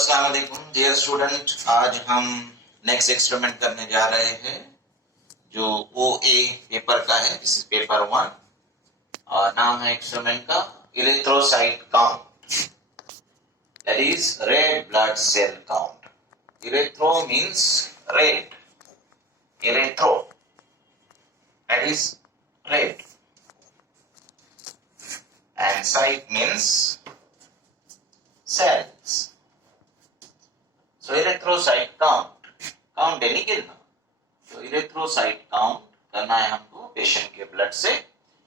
अस्सलाम वालेकुम dear student. आज हम नेक्स्ट एक्सपेरिमेंट करने जा रहे हैं जो OA पेपर का है। दिस इज पेपर 1 और नाम है एक्सपेरिमेंट का erythrocyte count, that is red blood cell count. Erythro means red, erythro that is red and site means cells. So erythrocyte count यानी गिनना। तो erythrocyte count करना है हमको पेशेंट के ब्लड से।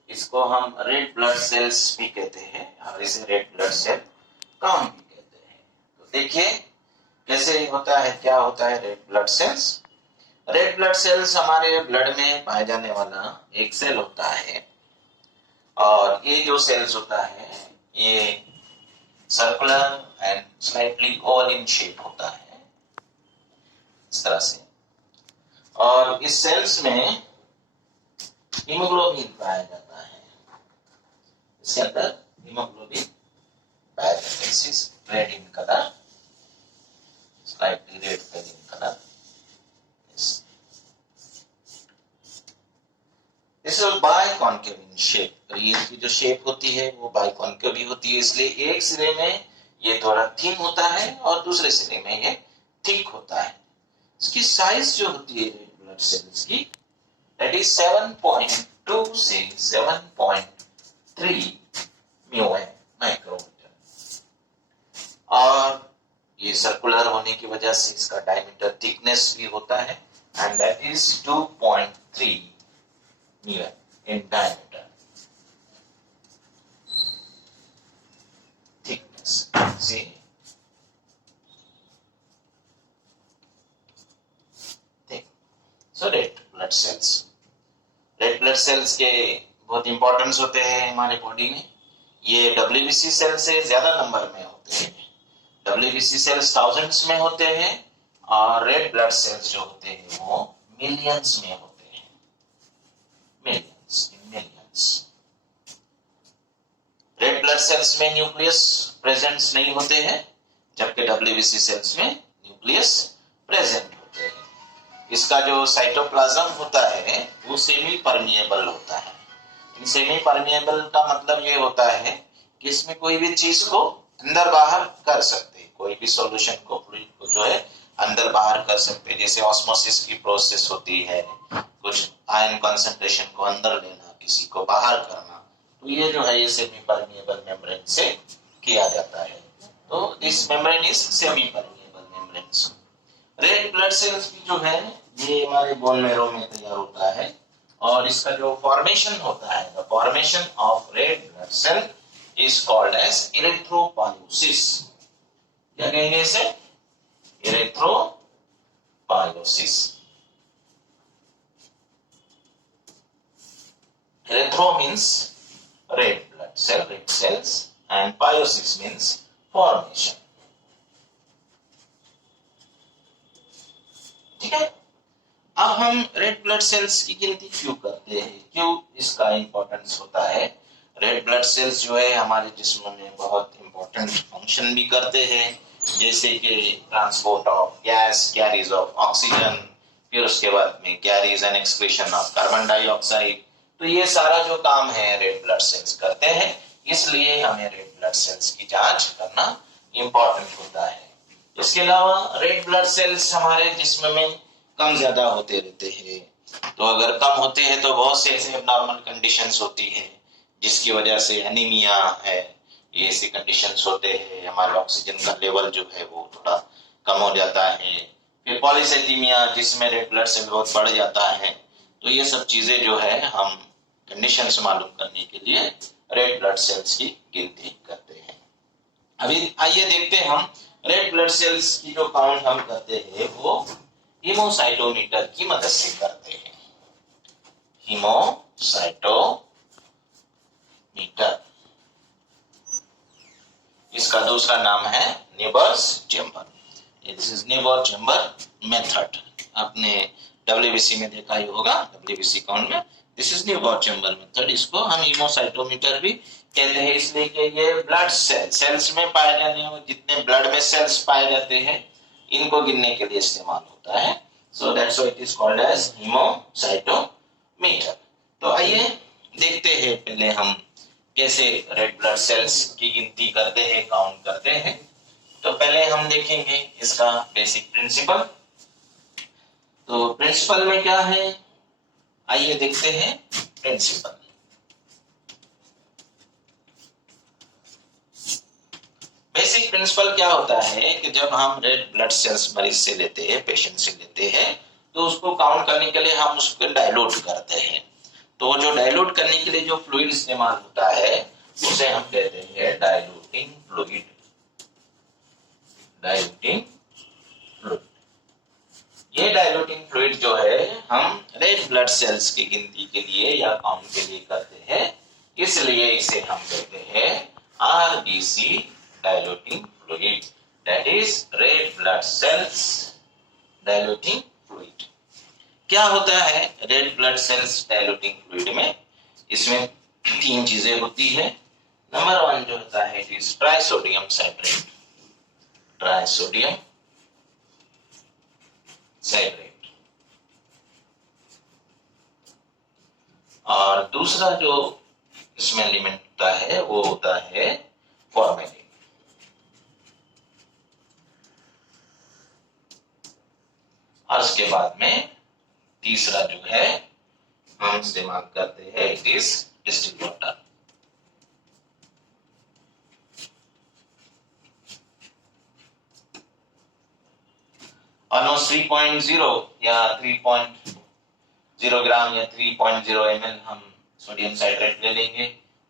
इसको हम रेड ब्लड सेल्स भी कहते हैं और इसे रेड ब्लड सेल काउंट भी कहते हैं। तो देखिए कैसे होता है, क्या होता है red blood sales. Red blood sales हमारे ब्लड में पाया जाने वाला एक सेल होता है और ये जो सेल्स होता है ये circular and slightly oval in shape होता है इस तरह से। और इस सेल्स में हीमोग्लोबिन पाया जाता है। इसके अंदर हीमोग्लोबिन पाया जाता है, red in colour, slightly red in colour. This is biconcave in shape. तो ये की जो शेप होती है वो बाइकॉन्केव भी होती है, इसलिए एक सिरे में ये थोड़ा थिन होता है और दूसरे सिरे में ये थिक होता है। इसकी साइज जो होती है रेड ब्लड सेल्स की दैट इज 7.2 से 7.3 माइक्रोमीटर और ये सर्कुलर होने की वजह से इसका डायमीटर थिकनेस भी होता है and that is 2.3 in diameter. Thickness. See? Thick. So red blood cells. Red blood cells के बहुत इंपॉर्टेंस होते हैं हमारे बॉडी में। ये WBC सेल से ज्यादा नंबर में होते हैं। WBC सेल्स थाउजेंड्स में होते हैं और रेड ब्लड सेल्स जो होते हैं वो मिलियंस में होते हैं। मिलियंस। रेड ब्लड सेल्स में न्यूक्लियस प्रेजेंट नहीं होते हैं जबकि WBC सेल्स में न्यूक्लियस प्रेजेंट होते हैं। इसका जो साइटोप्लाज्म होता है वो सेमी परमिएबल होता है। सेमी परमिएबल का मतलब ये होता है कि इसमें कोई भी चीज को अंदर बाहर कर सकते हैं, कोई भी सॉल्यूशन को, फ्लूइड को जो है अंदर बाहर कर सकते हैं। जैसे ऑस्मोसिस की प्रोसेस होती है, कुछ आयन कंसंट्रेशन को अंदर लेना, किसी को बाहर करना, तो ये जो है ये सेमी परमिएबल मेम्ब्रेन से किया जाता है। तो this membrane is semi permeable membranes. Red blood sales भी जो है ये हमारे बोन मैरो में तैयार होता है और इसका जो फॉर्मेशन होता है, the formation of red blood cell is called as erythropoiesis. क्या कहेंगे इसे? इरेथ्रोपायोसिस। Erythro means red blood cell, red cells, and pyosis means formation. ठीक है। अब हम रेड ब्लड सेल्स की गिनती क्यों करते हैं, क्यों इसका इंपॉर्टेंस होता है। रेड ब्लड सेल्स जो है हमारे जिस्म में बहुत इंपॉर्टेंट फंक्शन भी करते हैं, जैसे कि transport of gas, carries of oxygen, फिर उसके बाद में carries and excretion of carbon dioxide. तो ये सारा जो काम है रेड ब्लड सेल्स करते हैं, इसलिए हमें रेड ब्लड सेल्स की जांच करना इंपॉर्टेंट होता है। इसके अलावा रेड ब्लड सेल्स हमारे जिस्म में कम ज्यादा होते रहते हैं। तो अगर कम होते हैं तो बहुत से ऐसे नॉर्मल कंडीशंस होती है जिसकी वजह से एनीमिया है, ये ऐसी कंडीशंस होते हैं। हमारे ऑक्सीजन का लेवल जो है वो थोड़ा कम हो जाता है। फिर पॉलीसाइथीमिया जिसमें रेड ब्लड सेल बहुत बढ़ जाता है। तो ये सब चीजें जो है हम कंडीशंस मालूम करने के लिए रेड ब्लड सेल्स की गिनती करते हैं। अभी आइए देखते हैं हम रेड ब्लड सेल्स की जो काउंट हम करते हैं वो हीमोसाइटोमीटर की मदद से करते हैं। हीमोसाइटोमीटर, इसका दूसरा नाम है Neubauer's chamber. This is Neubauer chamber method. आपने WBC में देखा ही होगा, WBC काउंट में। This is Neubauer chamber method. इसको हम हीमोसाइटोमीटर भी कहते हैं इसलिए कि ये ब्लड सेल्स में पाए जाने वाले जितने ब्लड में सेल्स पाए जाते हैं इनको गिनने के लिए इस्तेमाल होता है। So that's why it is called as haemocytometer. तो आइए देखते हैं पहले हम कैसे रेड ब्लड सेल्स की गिनती करते हैं, काउंट करते हैं। तो पहले हम देखेंगे इसका बेसिक प्रिंसिपल। तो प्रिंसिपल में क्या है, आइए देखते हैं प्रिंसिपल। बेसिक प्रिंसिपल क्या होता है कि जब हम रेड ब्लड सेल्स मरीज से लेते हैं, पेशेंट से लेते हैं, तो उसको काउंट करने के लिए हम उसको डाइल्यूट करते हैं। तो जो डाइल्यूट करने के लिए जो फ्लूइड इस्तेमाल होता है उसे हम कहते हैं डाइल्यूटिंग फ्लूइड। डाइल्यूटिंग फ्लूइड, ये डाइल्यूटिंग फ्लूइड जो है हम रेड ब्लड सेल्स की गिनती के लिए या काउंट के लिए करते हैं, इसलिए इसे हम कहते हैं RBC diluting fluid, that is red blood cells diluting fluid। क्या होता है red blood sales diluting fluid में? इसमें तीन चीजें होती है। नंबर 1 जो होता है it is trisodium citrate, trisodium citrate. और दूसरा जो इसमें एलिमेंट होता है वो होता है फॉर्मेलिन। और उसके बाद में तीसरा जो है हम इस्तेमाल करते हैं it is distilled water. Almost 3.0 या 3.0 ग्राम या 3.0 ml हम सोडियम साइट्रेट ले लेंगे,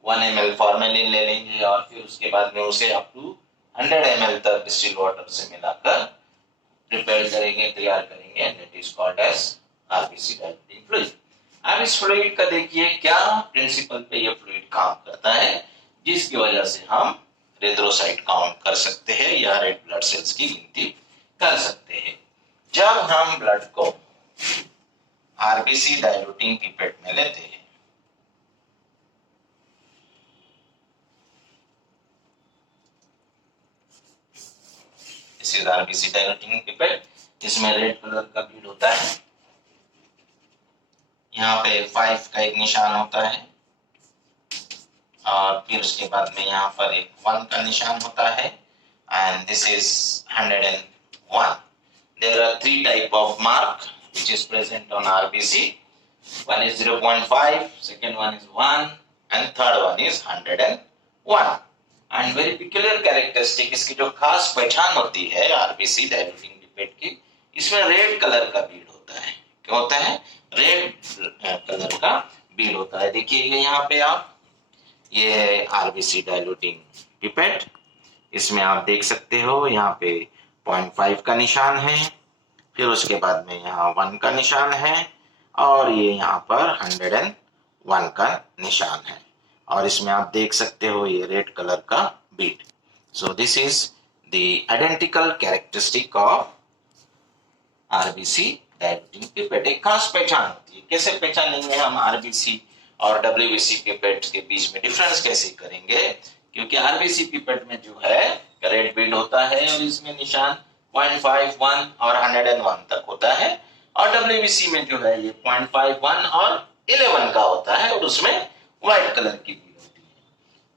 1 ml फॉर्मेलिन ले लेंगे और फिर उसके बाद में उसे अप टू 100 ml तक डिस्टिल्ड वाटर से मिलाकर प्रिपेयर करेंगे, तैयार करेंगे, and it is called as RBC diluting fluid. अब इस फ्लूइड का देखिए क्या प्रिंसिपल पे ये फ्लूइड काम करता है, जिसकी वजह से हम एरिथ्रोसाइट काउंट कर सकते हैं या रेड ब्लड सेल्स की गिनती कर सकते हैं। जब हम ब्लड को आरबीसी डाइल्यूटिंग पिपेट में लेते हैं, आरबीसी डाइल्यूटिंग पिपेट, इसमें रेड कलर का बीड होता है। यहाँ पे 5 का एक निशान होता है और फिर उसके बाद में यहाँ पर एक 1 का निशान होता है and this is 101। There are 3 type of mark which is present on RBC. One is 0.5, second one is 1 and third one is 101. And very peculiar characteristic, इसकी जो खास पहचान होती है आरबीसी डाइल्यूटिंग पिपेट की, इसमें रेड कलर का बीड होता है। क्या होता है? रेड कलर का बीड होता है। देखिए यहाँ पे आप, ये है आरबीसी डाइल्यूटिंग पिपेट, इसमें आप देख सकते हो यहाँ पे 0.5 का निशान है, फिर उसके बाद में यहाँ 1 का निशान है और ये यहाँ पर 101 का निशान है और इसमें आप देख सकते हो ये रेड कलर का bead. So this is the identical characteristic of RBC diluting pipette. एक खास पहचान होती है। कैसे पहचानेंगे हम आरबीसी और डब्ल्यूबीसी पिपेट के बीच में डिफरेंस कैसे करेंगे? क्योंकि आरबीसी पिपेट में जो है रेड बीड होता है और इसमें निशान 0.5, 1 और 101 तक होता है, और डब्ल्यूबीसी में जो है ये 0.5, 1 और 11 का होता है और उसमें व्हाइट कलर की बीड होती है।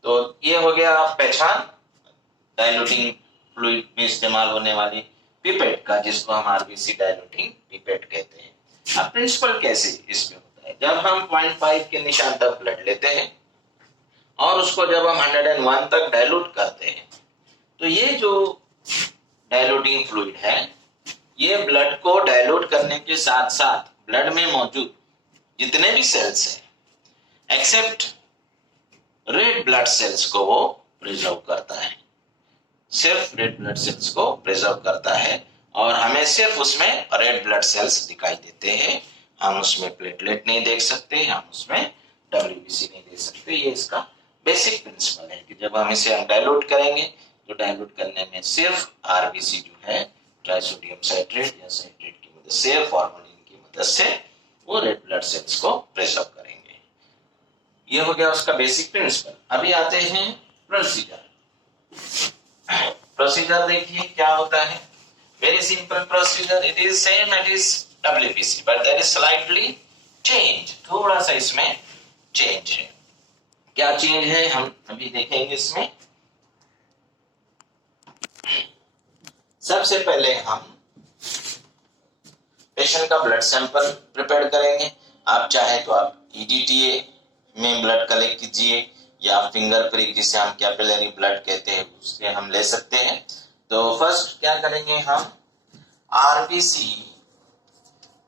तो ये हो गया पहचान डाइल्यूटिंग फ्लूइड में इस्तेमाल होने वाली पिपेट का, जिसको हम आरबीसी डाइल्यूटिंग पिपेट कहते हैं। अब प्रिंसिपल कैसे इसमें होता है? जब हम 0.5 के निशान तक ब्लड लेते हैं और उसको जब हम 101 तक डाइल्यूट करते हैं, तो ये जो डाइल्यूटिंग फ्लूइड है ये ब्लड को डाइल्यूट करने के साथ साथ ब्लड में मौजूद जितने भी सेल्स हैं एक्सेप्ट रेड ब्लड सेल्स को वो प्रिजर्व करता है। सिर्फ रेड ब्लड सेल्स को प्रिजर्व करता है और हमें सिर्फ उसमें रेड ब्लड सेल्स दिखाई देते हैं। हम उसमें प्लेटलेट नहीं देख सकते, हम उसमें डब्ल्यूबीसी नहीं देख सकते। ये इसका बेसिक प्रिंसिपल है कि जब हम इसे डाइल्यूट करेंगे तो डाइल्यूट करने में सिर्फ आरबीसी जो है ट्राइसोडियम साइट्रेट या साइट्रेट की मदद से, फॉर्मेलिन की मदद से वो रेड ब्लड सेल्स को प्रिजर्व करेंगे। ये हो गया उसका बेसिक प्रिंसिपल। अभी आते हैं प्रोसीजर। प्रोसीजर देखिए क्या होता है। Very simple procedure, it is same at is WBC but there is slightly change, थोड़ा सा इसमें चेंज है। क्या चेंज है हम अभी देखेंगे इसमें। सबसे पहले हम पेशेंट का ब्लड सैंपल प्रिपेयर करेंगे। आप चाहे तो आप EDTA में ब्लड कलेक्ट कीजिए या फिंगर प्रिक जिसे हम कैपिलरी ब्लड कहते हैं उससे हम ले सकते हैं। तो फर्स्ट क्या करेंगे हम RBC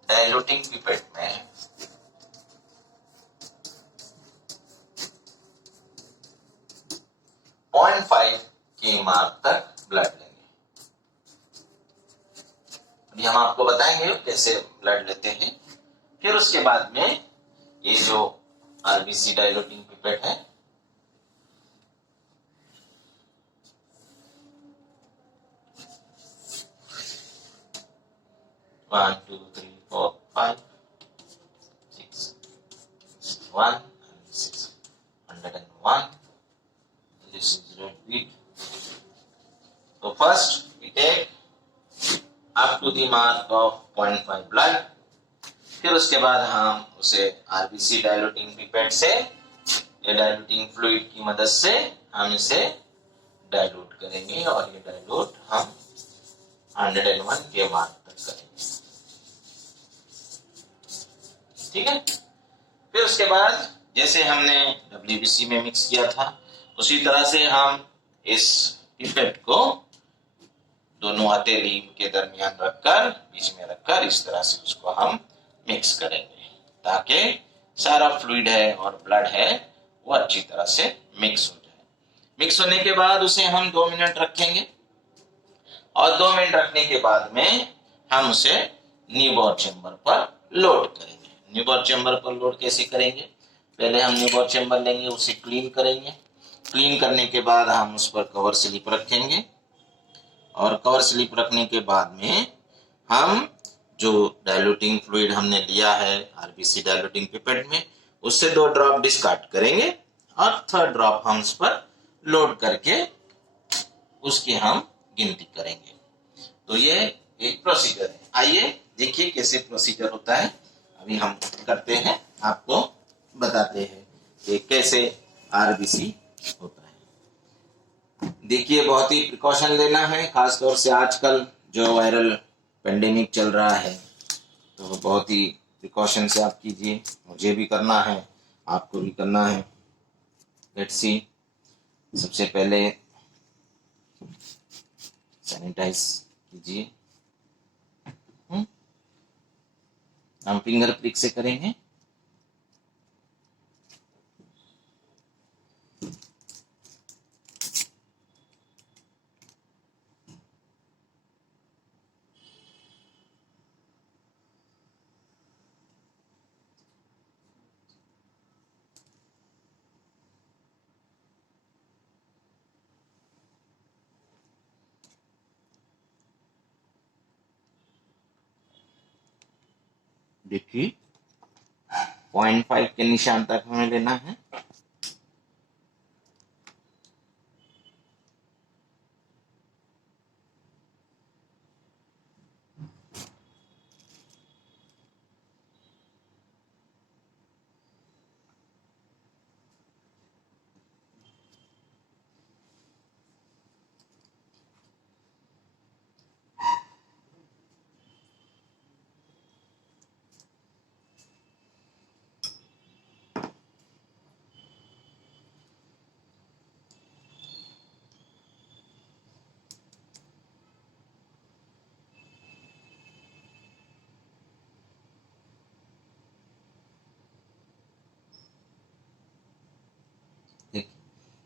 डायल्यूटिंग पिपेट में 0.5 के मार्क तक ब्लड लेंगे। अभी हम आपको बताएंगे कैसे ब्लड लेते हैं। फिर उसके बाद में ये जो RBC डायल्यूटिंग पिपेट है 1 2 3 4 5 6 1 601 this is red bead। तो first we take up to the mark of 0.5 blood। फिर उसके बाद हम उसे RBC डायल्यूटिंग पिपेट से या डायल्यूटिंग फ्लूइड की मदद से हम इसे डायल्यूट करेंगे और ये डायल्यूट हम 101 के मार्क तक करेंगे। ठीक है। फिर उसके बाद जैसे हमने WBC में मिक्स किया था उसी तरह से हम इस पिपेट को दोनों हथेली के दरमियान रखकर बीच में रखकर इस तरह से उसको हम मिक्स करेंगे ताकि सारा फ्लूइड है और ब्लड है वो अच्छी तरह से मिक्स हो जाए। मिक्स होने के बाद उसे हम 2 मिनट रखेंगे और 2 मिनट रखने के बाद में हम उसे न्यूबोर चेंबर पर लोड करेंगे। न्यूबोर चेंबर पर लोड कैसे करेंगे, पहले हम न्यूबोर चेंबर लेंगे, उसे क्लीन करेंगे। क्लीन करने के बाद हम उस पर कवर स्लिप रखेंगे और कवर स्लिप रखने के बाद में हम जो डायल्यूटिंग फ्लूइड हमने लिया है RBC डायल्यूटिंग पिपेट में उससे 2 ड्रॉप डिस्कार्ड करेंगे और 3rd ड्रॉप हम उस पर लोड करके उसकी हम गिनती करेंगे। तो ये एक प्रोसीजर है। आइए देखिए कैसे प्रोसीजर होता है। अभी हम करते हैं, आपको बताते हैं कि कैसे RBC होता है। देखिए बहुत ही प्रिकॉशन लेना है, खासतौर से आजकल जो वायरल पेंडेमिक चल रहा है तो बहुत ही प्रिकॉशन से आप कीजिए। मुझे भी करना है, आपको भी करना है। लेट्स सी, सबसे पहले सैनिटाइज कीजिए। हम फिंगर प्रिक से करेंगे। देखिए 0.5 के निशान तक हमें लेना है।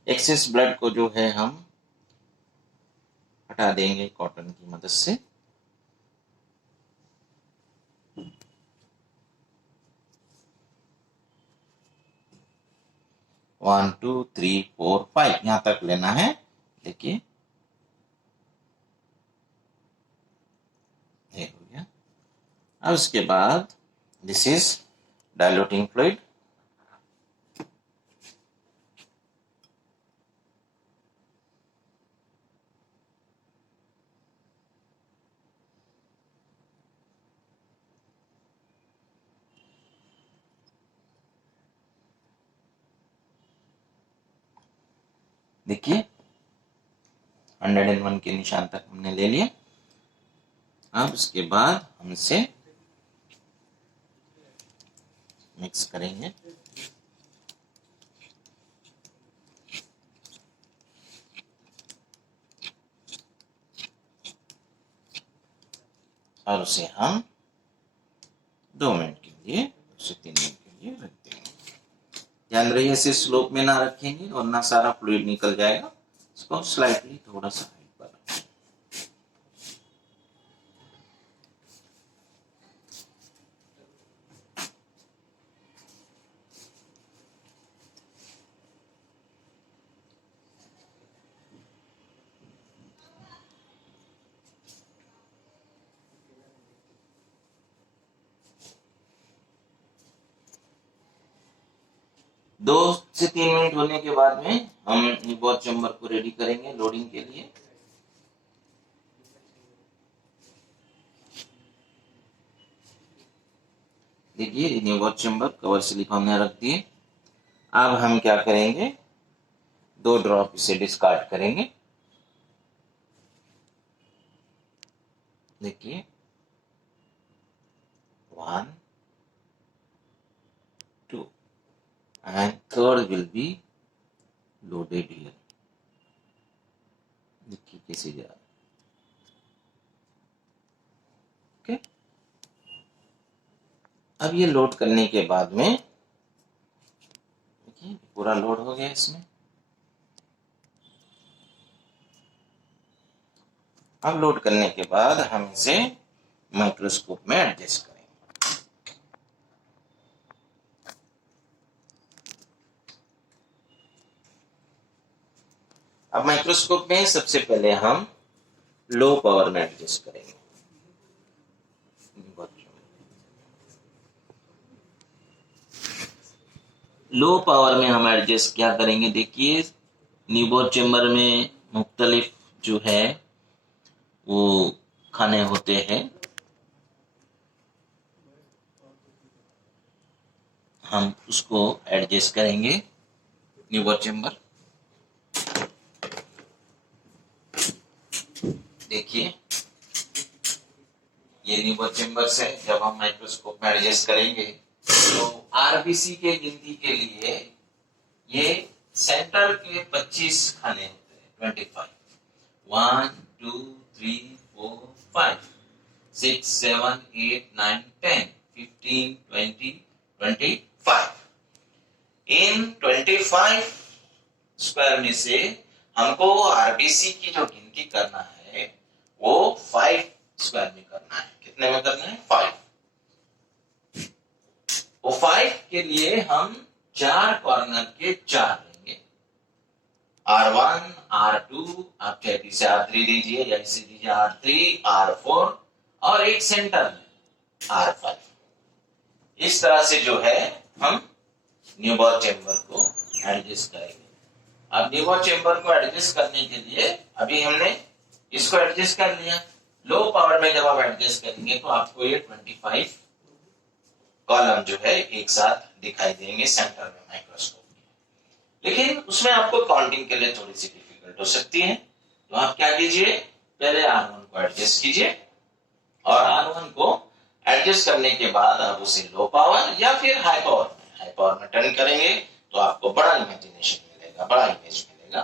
एक्सेस ब्लड को जो है हम हटा देंगे कॉटन की मदद से। One two three four five यहाँ तक लेना है। देखिए ये हो गया। अब उसके बाद दिस इज डायल्यूटिंग फ्लूइड। देखिए 101 के निशान तक हमने ले लिया। अब उसके बाद हमसे मिक्स करेंगे। और उसे हम 2 मिनट के लिए, 3 मिनट के लिए रख देंगे। ध्यान रहिए इसे स्लोप में ना रखेंगे और ना सारा फ्लूइड निकल जाएगा। इसको स्लाइटली थोड़ा सा हाइट पर रखें। दो से 3 मिनट होने के बाद में हम न्यूबॉर चेम्बर को रेडी करेंगे लोडिंग के लिए। देखिए न्यूबॉर चेम्बर कवर स्लिप हमने रख दिए। अब हम क्या करेंगे, 2 ड्रॉप इसे डिस्कार्ड करेंगे। देखिए 1 2 and third will be loaded here। देखिए कैसे जा रहा है। ओके, अब ये लोड करने के बाद में देखिए पूरा लोड हो गया इसमें। अब लोड करने के बाद हम इसे माइक्रोस्कोप में एडजस्ट करेंगे। अब माइक्रोस्कोप में सबसे पहले हम लो पावर में एडजस्ट करेंगे। लो पावर में हम एडजस्ट क्या करेंगे, देखिए न्यूबॉर चेम्बर में मुख्तलिफ जो है वो खाने होते हैं। हम उसको एडजस्ट करेंगे न्यूबॉर चेम्बर। देखिए ये न्यूबॉर चेम्बर से जब हम माइक्रोस्कोप में एडजस्ट करेंगे तो आरबीसी के गिनती के लिए ये सेंटर के 25 खाने होते हैं। 25 1 2 3 4 5 6 7 8 9 10 15 20 25। इन 25 स्क्वायर में से हमको आरबीसी की जो गिनती करना है वो 5 स्क्वायर में करना है। कितने में करना है? 5। वो 5 के लिए हम 4 कॉर्नर के 4 लेंगे। R1 R2, आप चाहे इसे R3 दीजिए या इसे दीजिए R3 R4 और एक सेंटर में R5। इस तरह से जो है हम न्यूबॉर चेम्बर को एडजस्ट करेंगे। अब न्यूबॉर चेम्बर को एडजस्ट करने के लिए अभी हमने इसको एडजस्ट कर लिया। लो पावर में जब आप एडजस्ट करेंगे तो आपको ये 25 कॉलम जो है एक साथ दिखाई देंगे सेंटर में माइक्रोस्कोप के। लेकिन उसमें आपको काउंटिंग के लिए थोड़ी सी डिफिकल्ट हो सकती है। तो आप क्या कीजिए, पहले R1 को एडजस्ट कीजिए और R1 को एडजस्ट करने के बाद आप उसे लो पावर या फिर हाई पावर में टर्न करेंगे तो आपको बड़ा इमेजिनेशन मिलेगा, बड़ा इमेज मिलेगा।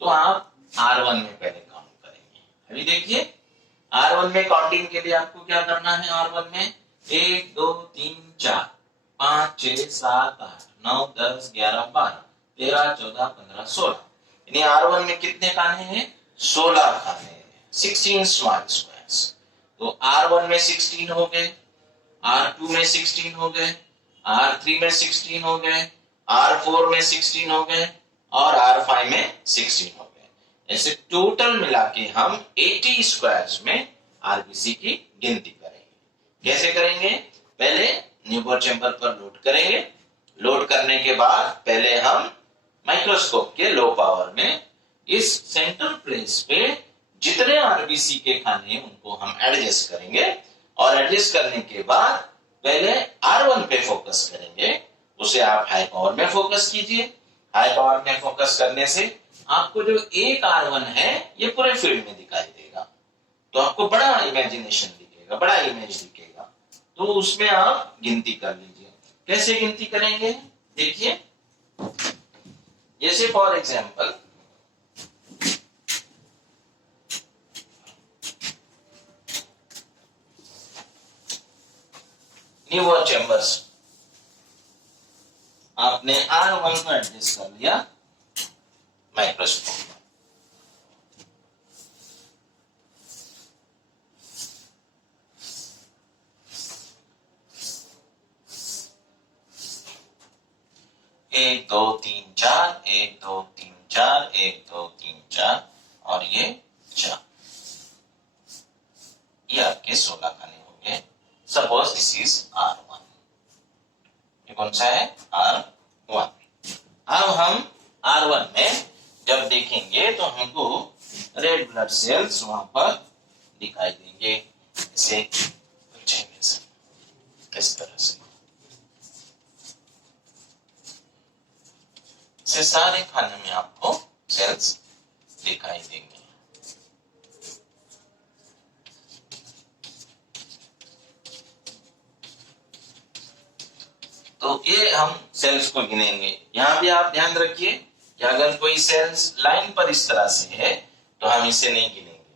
तो आप R1 में पहले काउंट करेंगे। अभी देखिए R1 में काउंटिंग के लिए आपको क्या करना है। R1 में 1 2 3 4 5 6 7 8 9 10 11 12 13 14 15 16 यानी R1 में कितने खाने हैं? 16 खाने हैं। 16 स्मॉल स्क्वायर्स। तो R1 में 16 हो गए, R2 में 16 हो गए, R3 में 16 हो गए, R4 में 16 हो गए और R5 में 16 हो गए। ऐसे टोटल मिला के हम 80 स्क्वायर्स में आरबीसी की गिनती करेंगे। कैसे करेंगे? पहले न्यूबॉर चेम्बर पर लोड करेंगे। लोड करने के बाद पहले हम माइक्रोस्कोप के लो पावर में इस सेंट्रल प्लेस पे जितने आरबीसी के खाने उनको हम एडजस्ट करेंगे और एडजस्ट करने के बाद पहले R1 पे फोकस करेंगे। उसे आप हाई पावर में फोकस कीजिए। हाई पावर में फोकस करने से आपको जो एक R1 है ये पूरे फील्ड में दिखाई देगा, तो आपको बड़ा इमेजिनेशन दिखेगा, बड़ा इमेज दिखेगा, तो उसमें आप गिनती कर लीजिए। कैसे गिनती करेंगे देखिए, जैसे फॉर एग्जांपल न्यूवर चैम्बर्स, आपने R1 को एडजस्ट कर लिया माइक्रोस्कोप में, एक दो तीन चार, एक दो तीन चार, एक दो तीन चार और ये 4, ये आपके 16 खाने हो गए। सपोज दिस इज R1, ये कौन सा है R1। अब हम R1 में जब देखेंगे तो हमको रेड ब्लड सेल्स वहां पर दिखाई देंगे, इसे इस तरह से सारे खाने में आपको सेल्स दिखाई देंगे। तो ये हम सेल्स को गिनेंगे। यहाँ भी आप ध्यान रखिए कि अगर कोई सेल्स लाइन पर इस तरह से है तो हम इसे नहीं गिनेंगे,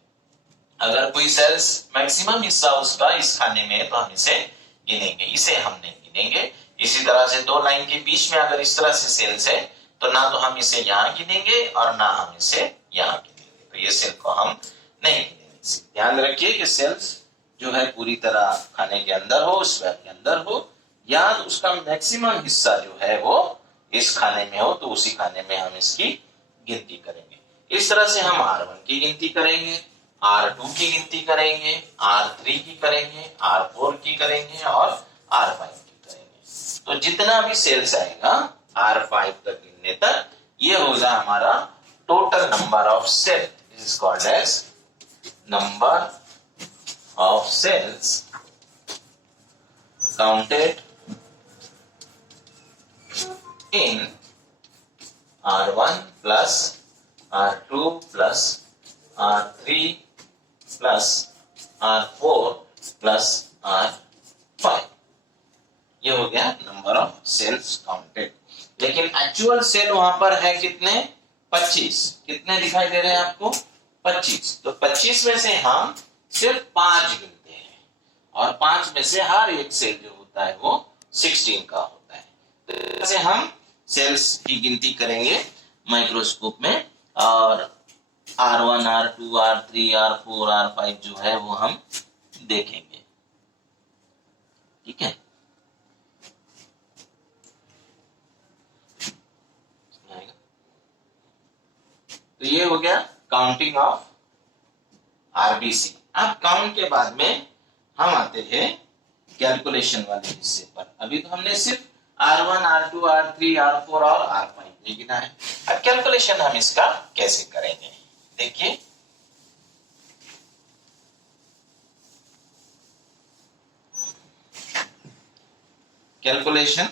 अगर कोई सेल्स मैक्सिमम हिस्सा उसका इस खाने में है तो हम इसे गिनेंगे, इसे हम नहीं गिनेंगे। इसी तरह से दो लाइन के बीच में अगर इस तरह से सेल्स है तो ना तो हम इसे यहाँ गिनेंगे और ना हम इसे यहाँ गिनेंगे, तो ये सेल को हम नहीं गिनेंगे। ध्यान रखिए कि सेल्स जो है पूरी तरह खाने के अंदर हो, स्क्वायर के अंदर हो, या उसका मैक्सिमम हिस्सा जो है वो इस खाने में हो, तो उसी खाने में हम इसकी गिनती करेंगे। इस तरह से हम R1 की गिनती करेंगे, R2 की गिनती करेंगे, R3 की करेंगे, R4 की करेंगे और R5 की करेंगे। तो जितना भी सेल्स आएगा R5 तक गिनने तक, ये होगा हमारा total number of cell, is called as number of cells counted in R1 plus R2 plus R3 plus R4 plus R5, ये हो गया नंबर ऑफ सेल्स काउंटेड। लेकिन एक्चुअल सेल वहां पर है कितने? 25। कितने दिखाई दे रहे हैं आपको? 25। तो 25 में से हम सिर्फ 5 गिनते हैं और 5 में से हर एक सेल जो होता है वो 16 का होता है। तो ऐसे हम सेल्स की गिनती करेंगे माइक्रोस्कोप में, और R1, R2, R3, R4, R5 जो है वो हम देखेंगे। ठीक है, तो ये हो गया काउंटिंग ऑफ आरबीसी। अब काउंट के बाद में हम आते हैं कैलकुलेशन वाले हिस्से पर। अभी तो हमने सिर्फ R1, R2, R3, R4 और R5 गिना है। अब कैलकुलेशन हम इसका कैसे करेंगे देखिए। Calculation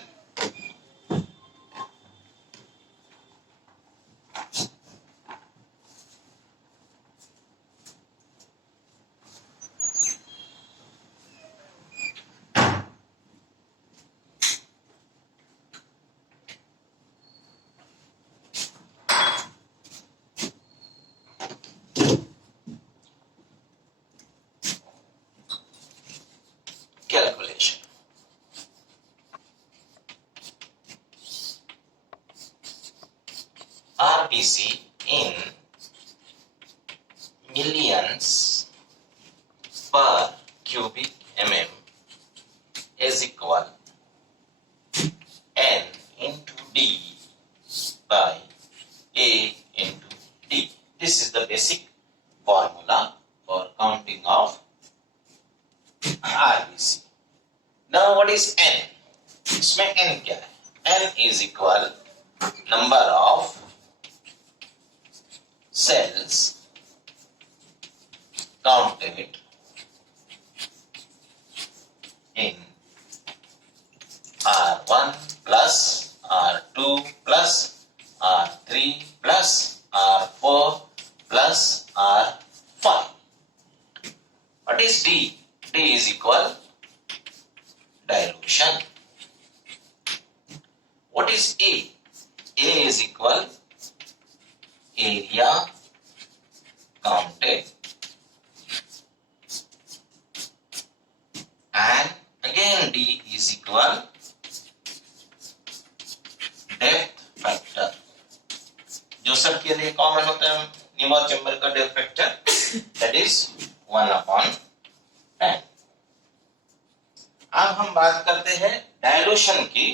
RBC in millions per cubic mm is equal N into D by A into D. This is the basic formula for counting of RBC. Now what is N? इसमें N क्या है? N is equal number of cells counted in R1 plus R2 plus R3 plus is D? D is equal dilution. What is A? A is equal area counted. And again D is equal depth factor, जो सबके लिए common होता है न्यूमर chamber का depth factor, that is 1/10. अब हम बात करते हैं डायलूशन की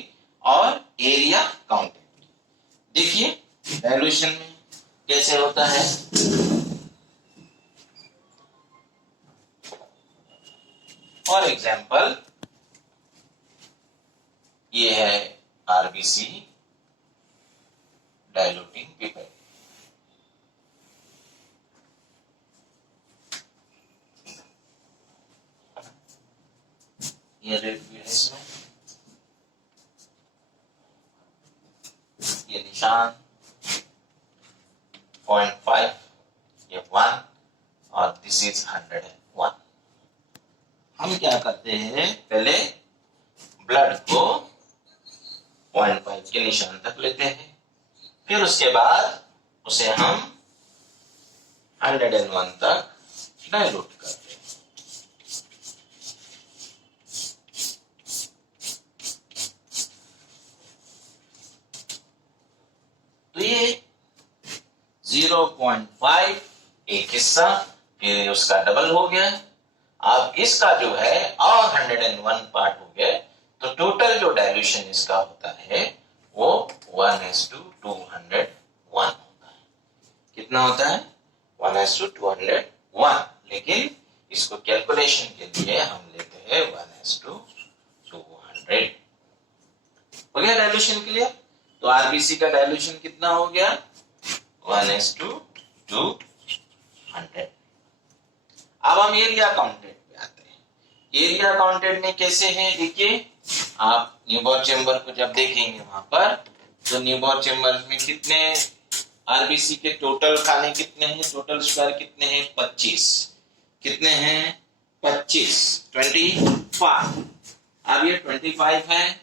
और एरिया काउंटिंग. देखिए डायलूशन में कैसे होता है. फॉर एग्जाम्पल ये है आरबीसी डाइल्यूटिंग पीपल. ये रेड भी है इसमें, ये निशान 0.5, ये 1 और दिस इज 101. हम क्या करते हैं, पहले ब्लड को 0.5 के निशान तक लेते हैं, फिर उसके बाद उसे हम 101 तक डाइल्यूट करते हैं. तो ये 0.5 एक हिस्सा, फिर उसका डबल हो गया. अब इसका जो है और 101 पार्ट हो गया, तो टोटल जो डाइल्यूशन इसका होता है वो 1:201 होता है. कितना होता है? 1:201. लेकिन इसको कैलकुलेशन के लिए हम लेते हैं 1:200. हो गया डाइल्यूशन क्लियर. तो आरबीसी का डाइल्यूशन कितना हो गया? 1:200. अब हम एरिया काउंटेड पे आते हैं. एरिया काउंटेड में कैसे है, देखिए आप न्यूबॉर चेंबर को जब देखेंगे वहां पर, तो न्यूबॉर चेंबर में कितने आरबीसी के टोटल खाने कितने हैं, टोटल स्क्वायर कितने हैं? 25. कितने हैं? 25. 25. अब ये 25 है,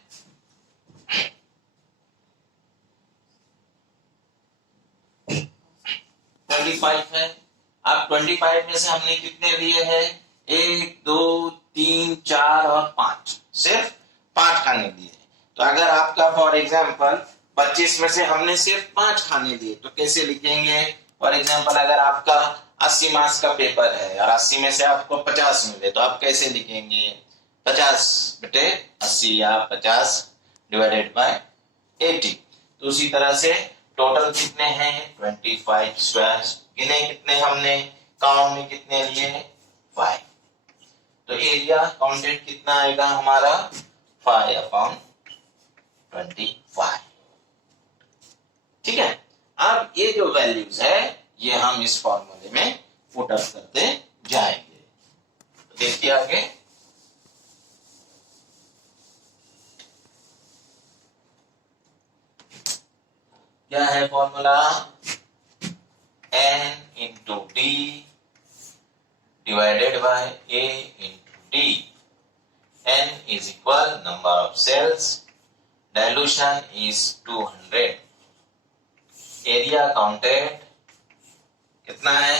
अब 25 में से हमने कितने लिए हैं? 1, 2, 3, 4 और 5. सिर्फ 5 खाने लिए. तो अगर आपका फॉर एग्जाम्पल 25 में से हमने सिर्फ 5 खाने लिए, तो कैसे लिखेंगे? फॉर एग्जाम्पल अगर आपका 80 मार्क्स का पेपर है और 80 में से आपको 50 मिले, तो आप कैसे लिखेंगे? 50/80 या 50/80. तो उसी तरह से टोटल कितने हैं? 25 स्क्वायर. गिने कितने हमने? काउंट में कितने लिए? 5. तो एरिया काउंटेड कितना आएगा हमारा? 5/25. ठीक है. अब ये जो वैल्यूज है ये हम इस फॉर्मूले में पुट अप करते जाएंगे. तो देखिए आगे क्या है formula? n into d divided by a into d. n is equal number of cells, dilution is 200, area counted कितना है?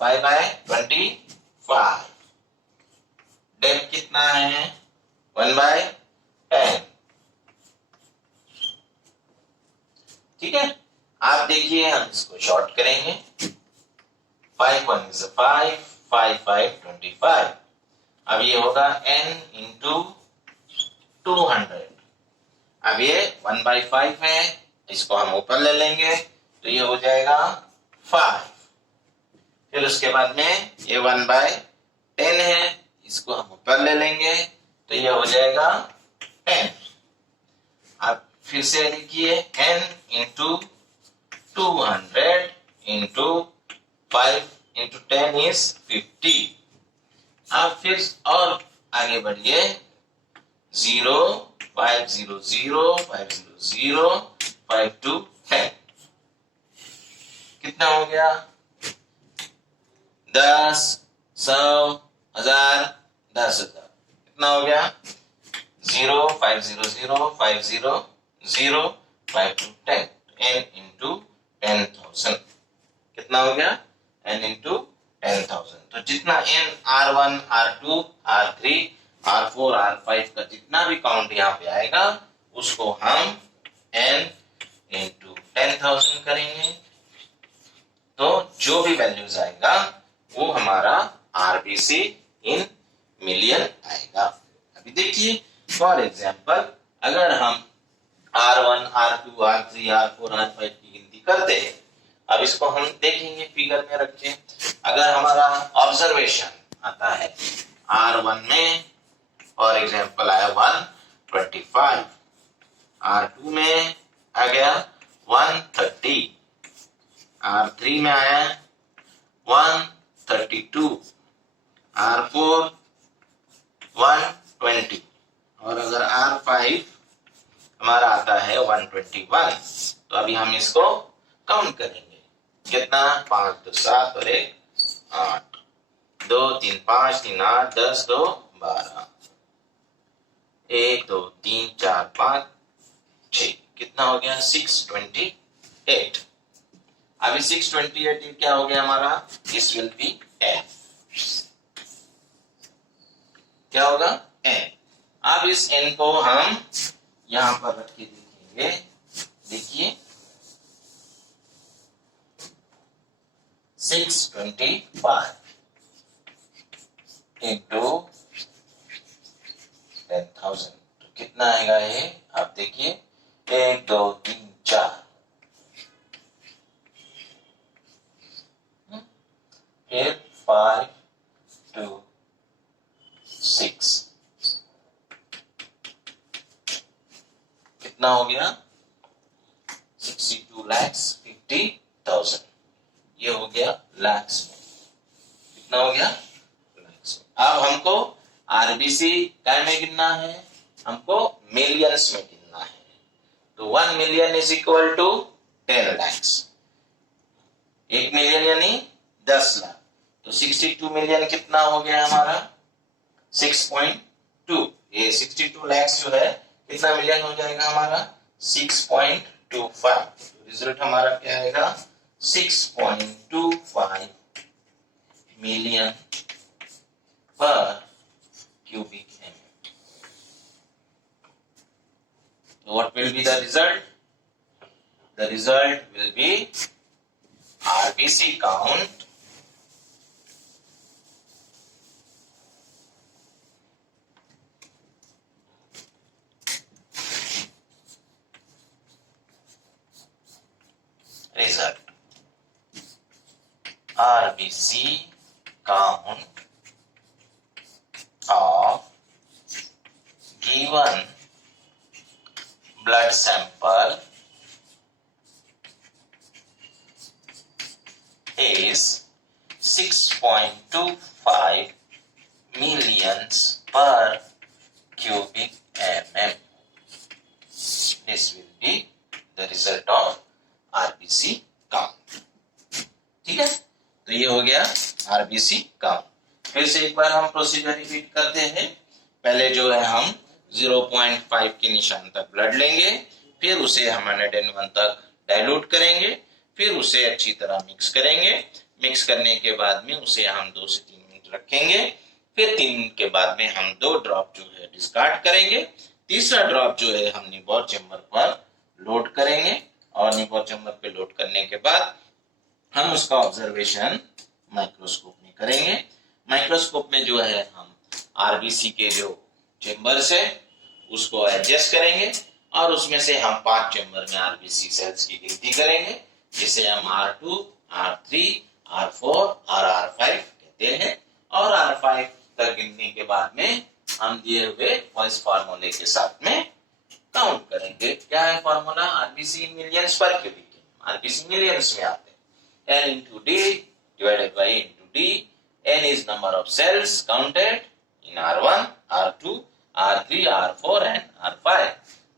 5/25. डेप्थ कितना है? 1/10. ठीक है. आप देखिए हम इसको शॉर्ट करेंगे. 5 1 is 5, 5 5 25. अब ये होगा n into 200. अब ये 1/5 है, इसको हम ऊपर ले लेंगे तो ये हो जाएगा 5. फिर उसके बाद में ये 1/10 है, इसको हम ऊपर ले लेंगे तो ये हो जाएगा 10. अब फिर से लिखिए n into 200 into 5 into 10 is 50. अब फिर और आगे बढ़िए. 0 5 0 0 5 0 0 5 to 10. कितना हो गया? 10 100 1000, 10,000, कितना हो गया? 0, 500, 500, 5 to 10, n into 10,000, कितना हो गया? n into 10,000। तो जितना n R1, R2, R3, R4, R5 का जितना भी काउंट यहाँ पे आएगा उसको हम n into 10,000 करेंगे, तो जो भी वैल्यूज आएगा वो हमारा आरबीसी इन मिलियन आएगा। अभी देखिए फॉर एग्जांपल अगर हम R1, R2, R3, R4, R5 की गिनती करते हैं, अब इसको हम देखेंगे फिगर में रख के। अगर हमारा ऑब्जर्वेशन आता है R1 में फॉर एग्जांपल आया 125, R2 में आ गया 130, R3 में आया 132, R4 120 और अगर R5 हमारा आता है 121, तो अभी हम इसको काउंट करेंगे। कितना? 5 2 7 और 1 8, 2 3 5 3 8 10 2 12, 1 2 3 4 5 6, कितना हो गया? 628। अभी 628 क्या हो गया हमारा? दिस विल बी n, क्या होगा? n। अब इस n को हम यहां पर रख के देखेंगे। देखिए 625 into 10,000, तो कितना आएगा ये? आप देखिए 1 2 3 4, फिर 5 2 6, कितना हो गया? 62,50,000। ये हो गया लैक्स में। कितना हो गया? लैक्स में। अब हमको आरबीसी काय में गिनना है? हमको मिलियंस में गिनना है। तो 1 million is equal to 10 lakhs. 1 million यानी 10 लाख। तो 62 मिलियन कितना हो गया हमारा? 6.2। ये 62 लैक्स जो है कितना मिलियन हो जाएगा हमारा? 6.25। तो रिजल्ट हमारा क्या आएगा? 6.25 million per cubic mm. So what will be the result? The result will be RBC count result. RBC count of given blood sample is 6.25 millions per cubic mm. This will be the result of RBC count. ठीक है, तो ये हो गया RBC count. फिर से एक बार हम प्रोसीजर रिपीट करते हैं। पहले जो है हम 0.5 के निशान तक ब्लड लेंगे, फिर उसे हम 101 तक डाइल्यूट करेंगे, फिर उसे अच्छी तरह मिक्स करेंगे। मिक्स करने के बाद में उसे हम 2 से 3 मिनट रखेंगे, फिर 3 मिनट के बाद में हम 2 ड्रॉप जो है डिस्कार्ड करेंगे। तीसरा ड्रॉप जो है हम निबॉर चेम्बर पर लोड करेंगे और निबॉर चेम्बर पे लोड करने के बाद हम उसका ऑब्जर्वेशन माइक्रोस्कोप में करेंगे। माइक्रोस्कोप में जो है हम आरबीसी के जो चेम्बर्स है उसको एडजस्ट करेंगे और उसमें से हम 5 चेम्बर में आरबीसी सेल्स की गिनती करेंगे, जिसे हम R2, R3, R4 और R5 कहते हैं। और R5 तक गिनने के बाद में हम दिए हुए इस फार्मूले के साथ में काउंट करेंगे। क्या है फार्मूला? आरबीसी मिलियंस पर क्यूबिक। आरबीसी मिलियंस में आते हैं। N into D divided by A into D. N is number of cells counted in R1, R2, R3, R4 and R5.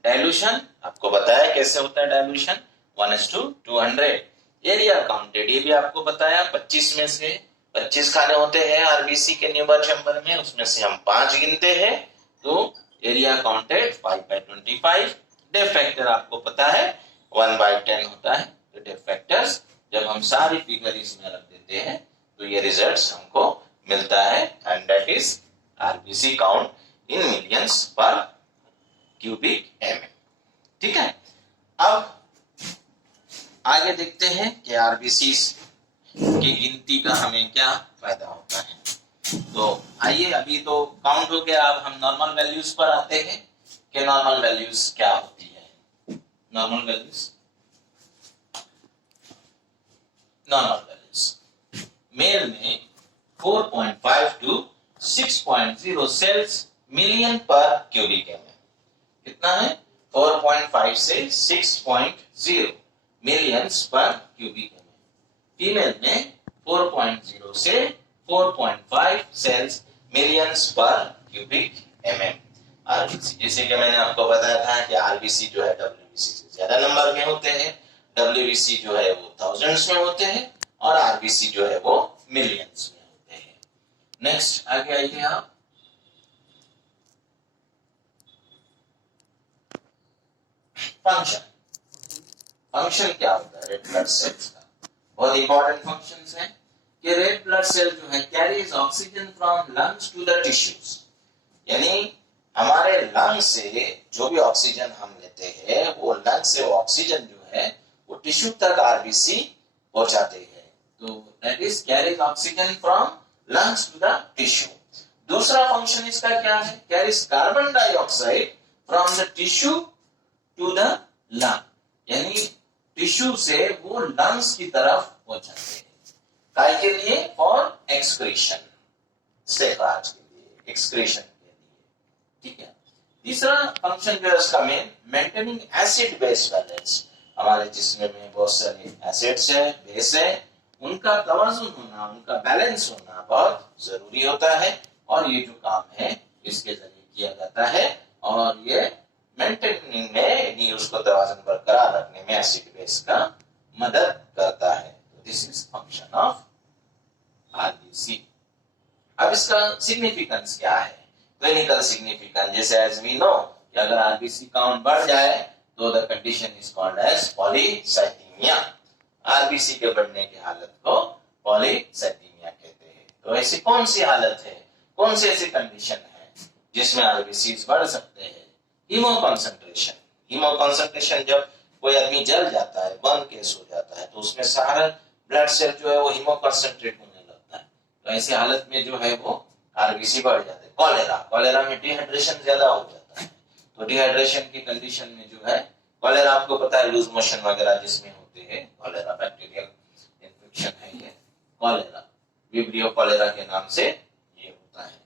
Dilution आपको बताया कैसे होता है डाइल्यूशन, 1:200। एरिया काउंटेड, ये भी आपको बताया 25 में से 25 खाने होते हैं आरबीसी के न्यूमर चैम्बर में, उसमें से हम 5 गिनते हैं तो एरिया काउंटेड 5/25। डेफ फैक्टर आपको पता है 1/10 होता है। तो डेफ फैक्टर्स जब हम सारी फिगर इसमें रख देते हैं तो ये रिजल्ट्स हमको मिलता है, and that is RBC count in millions पर क्यूबिक एमएम। ठीक है, अब आगे देखते हैं कि आरबीसी की गिनती का हमें क्या फायदा होता है। तो आइए, अभी तो काउंट हो गया, अब हम नॉर्मल वैल्यूज पर आते हैं कि नॉर्मल वैल्यूज क्या होती है। नॉर्मल वैल्यूज मेल में 4.5 to 6.0 सेल्स मिलियन पर क्यूबिक एमएम। कितना है? 4.5 से 6.0 मिलियंस पर क्यूबिक एमएम। फीमेल में 4.0 से 4.5 सेल्स मिलियंस पर क्यूबिक एमएम आरबीसी। जैसे कि मैंने आपको बताया था कि आरबीसी जो है डब्ल्यूबीसी से ज्यादा नंबर में होते हैं, डब्ल्यूबीसी जो है वो थाउजेंड्स में होते हैं और आरबीसी जो है वो मिलियंस में होते हैं। नेक्स्ट आगे आइए आप। फंक्शन क्या होता है रेड ब्लड सेल्स का? बहुत इंपॉर्टेंट फंक्शंस हैं कि रेड ब्लड सेल जो है carries oxygen from lungs to the tissues, यानी हमारे लंग से जो भी ऑक्सीजन हम लेते हैं वो लंग से वो ऑक्सीजन जो है वो टिश्यू तक आरबीसी पहुंचाते हैं। तो that is carries oxygen from lungs to the tissue. दूसरा फंक्शन इसका क्या है? Carries carbon dioxide from the tissue to the lung, यानी टिश्यू से वो लंग्स की तरफ पहुंचाते हैं। काय के लिए? और एक्सक्रीशन, स्टेराज के लिए, एक्सक्रीशन के लिए। ठीक है। तीसरा फंक्शन जो है उसका मेंटेनिंग एसिड बेस बैलेंस। हमारे जिस्म में बहुत सारे एसिड्स है, बेस है, उनका तवाजुन होना, उनका बैलेंस होना बहुत जरूरी होता है और ये जो काम है इसके जरिए किया जाता है और ये मेंटेनिंग में उसको तवाजुन बरकरार रखने में एसिड बेस का मदद करता है। This is function of RBC. अब इसका सिग्निफिकेंस क्या है? क्लिनिकल सिग्निफिकेंस, जैसे एज वी नो कि अगर आरबीसी काउंट बढ़ जाए तो the condition is called as polycythaemia. RBC के बढ़ने की हालत को पॉलीसाइथेमिया कहते हैं। तो ऐसी कौन सी हालत है, कौन सी ऐसी कंडीशन है जिसमें आरबीसी बढ़ सकते हैं? Haemo concentration. हीमो कंसंट्रेशन, जब कोई आदमी जल जाता है, बर्न केस हो जाता है, तो उसमें सारा ब्लड सेल जो है वो हीमो कंसंट्रेट होने लगता है। तो ऐसी हालत में जो है वो आरबीसी बढ़ जाते हैं। कॉलेरा में डिहाइड्रेशन ज्यादा हो जाता है, तो डिहाइड्रेशन की कंडीशन में जो है कॉलेरा, आपको पता है लूज मोशन वगैरह जिसमें होते हैं, कॉलेरा बैक्टीरियल इन्फेक्शन है ये कॉलेरा, विब्रियो कॉलेरा के नाम से ये होता है।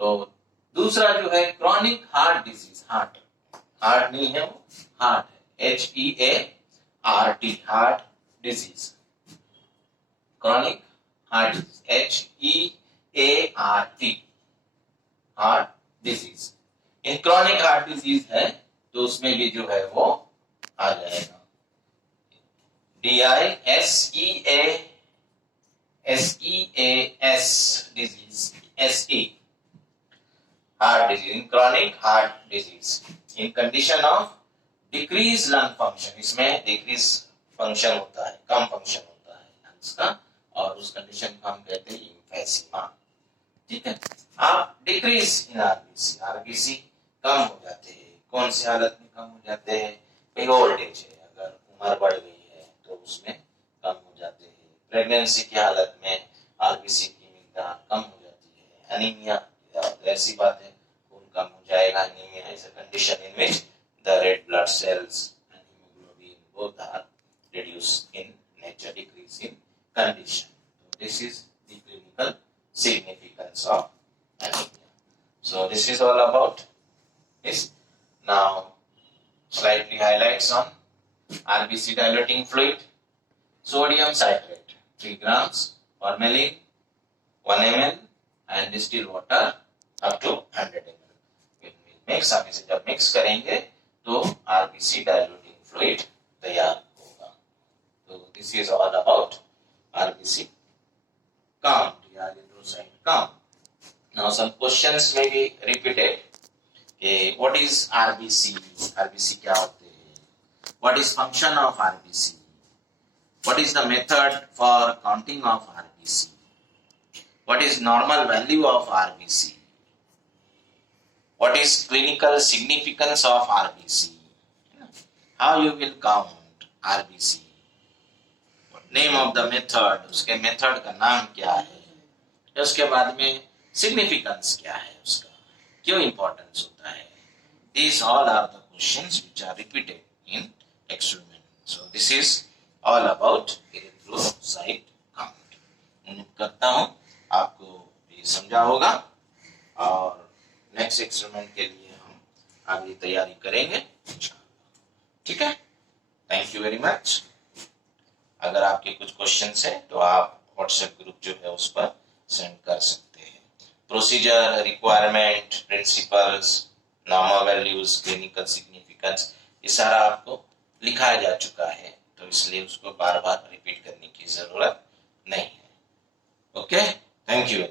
तो दूसरा जो है क्रॉनिक हार्ट डिजीज, हार्ट नहीं है वो, हार्ट है, HEART, heart disease, chronic heart disease, HEART, heart disease. इन क्रॉनिक हार्ट डिजीज है तो उसमें भी जो है वो आ जाएगा DISEAS disease, SE, heart disease, in chronic heart disease, in condition of decreased lung function, इसमें decrease function होता है, कम function होता है lungs का, और उस कंडीशन को हम कहते हैं emphysema। ठीक है। आप डिक्रीज इन आरबीसी कम हो जाते हैं, कौन सी हालत में कम हो जाते हैं? भाई ओल्ड एज है, अगर उम्र बढ़ गई है तो उसमें कम हो जाते हैं। प्रेगनेंसी की हालत में आरबीसी की मिकदार कम हो जाती है। एनीमिया, ऐसी बात है, खून कम हो जाएगा। Anaemia is a condition in which the red blood cells and haemoglobin both are reduced in nature, decrease in condition. So this is the clinical significance of anemia. So this is all about this. Now slightly highlights on RBC diluting fluid. Sodium citrate 3 grams, formalin 1 ml and distilled water up to 100 ml. Mix, हम इसे जब mix करेंगे तो RBC diluting fluid तैयार होगा। तो this is all about RBC count या erythrocyte count. Now some questions may be repeated. What is RBC? RBC क्या होते हैं? What is function of RBC? What is the method for counting of RBC? What is normal value of RBC? What is clinical significance of RBC? How you will count RBC? Name of the method, उसके method का नाम क्या है, उसके बाद में significance क्या है, उसका क्यों इंपॉर्टेंस होता है. These all are the questions which are repeated in experiment. So this is all about erythrocyte count. उम्मीद करता हूँ आपको ये समझा होगा और नेक्स्ट एक्सपेरिमेंट के लिए हम आगे तैयारी करेंगे. ठीक है, थैंक यू वेरी मच. अगर आपके कुछ क्वेश्चंस है तो आप व्हाट्सएप ग्रुप जो है उस पर सेंड कर सकते हैं. Procedure, requirement, principles, normal values, clinical significance, ये सारा आपको लिखाया जा चुका है, तो इसलिए उसको बार बार रिपीट करने की जरूरत नहीं है. Okay, thank you.